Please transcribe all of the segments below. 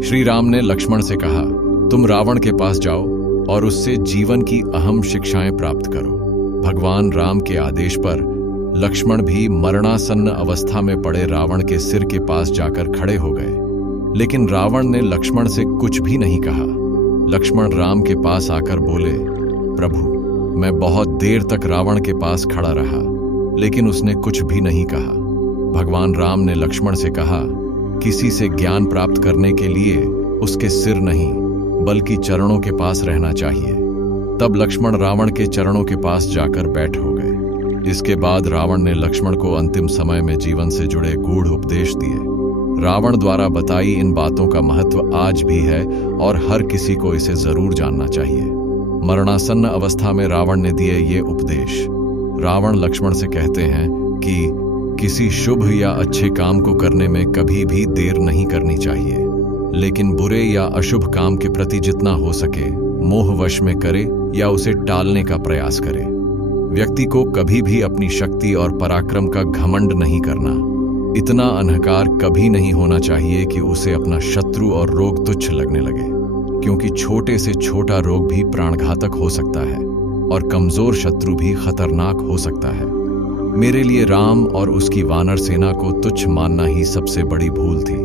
श्री राम ने लक्ष्मण से कहा, तुम रावण के पास जाओ और उससे जीवन की अहम शिक्षाएं प्राप्त करो। भगवान राम के आदेश पर लक्ष्मण भी मरणासन्न अवस्था में पड़े रावण के सिर के पास जाकर खड़े हो गए। लेकिन रावण ने लक्ष्मण से कुछ भी नहीं कहा। लक्ष्मण राम के पास आकर बोले, प्रभु, मैं बहुत देर तक रावण के पास खड़ा रहा, लेकिन उसने कुछ भी नहीं कहा। भगवान राम ने लक्ष्मण से कहा, किसी से ज्ञान प्राप्त करने के लिए उसके सिर नहीं बल्कि चरणों के पास रहना चाहिए। तब लक्ष्मण रावण के चरणों के पास जाकर बैठ हो गए। इसके बाद रावण ने लक्ष्मण को अंतिम समय में जीवन से जुड़े गूढ़ उपदेश दिए। रावण द्वारा बताई इन बातों का महत्व आज भी है और हर किसी को इसे जरूर जानना चाहिए। मरणासन्न अवस्था में रावण ने दिए ये उपदेश। रावण लक्ष्मण से कहते हैं कि किसी शुभ या अच्छे काम को करने में कभी भी देर नहीं करनी चाहिए, लेकिन बुरे या अशुभ काम के प्रति जितना हो सके मोहवश में करे या उसे टालने का प्रयास करे। व्यक्ति को कभी भी अपनी शक्ति और पराक्रम का घमंड नहीं करना। इतना अहंकार कभी नहीं होना चाहिए कि उसे अपना शत्रु और रोग तुच्छ लगने लगे, क्योंकि छोटे से छोटा रोग भी प्राणघातक हो सकता है और कमजोर शत्रु भी खतरनाक हो सकता है। मेरे लिए राम और उसकी वानर सेना को तुच्छ मानना ही सबसे बड़ी भूल थी,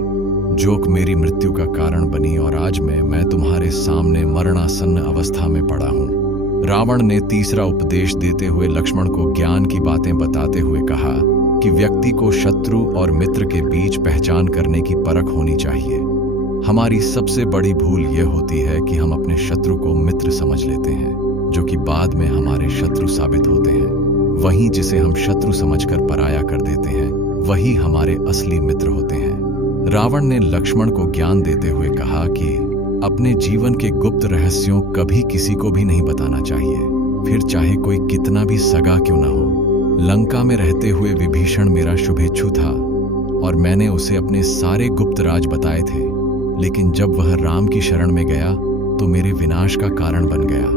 जो मेरी मृत्यु का कारण बनी और आज मैं तुम्हारे सामने मरणासन्न अवस्था में पड़ा हूँ। रावण ने तीसरा उपदेश देते हुए लक्ष्मण को ज्ञान की बातें बताते हुए कहा कि व्यक्ति को शत्रु और मित्र के बीच पहचान करने की परख होनी चाहिए। हमारी सबसे बड़ी भूल यह होती है कि हम अपने शत्रु को मित्र समझ लेते हैं, जो कि बाद में हमारे शत्रु साबित होते हैं। वहीं जिसे हम शत्रु समझकर पराया कर देते हैं, वही हमारे असली मित्र होते हैं। रावण ने लक्ष्मण को ज्ञान देते हुए कहा कि अपने जीवन के गुप्त रहस्यों कभी किसी को भी नहीं बताना चाहिए, फिर चाहे कोई कितना भी सगा क्यों ना हो। लंका में रहते हुए विभीषण मेरा शुभेच्छु था और मैंने उसे अपने सारे गुप्त राज बताए थे, लेकिन जब वह राम की शरण में गया तो मेरे विनाश का कारण बन गया।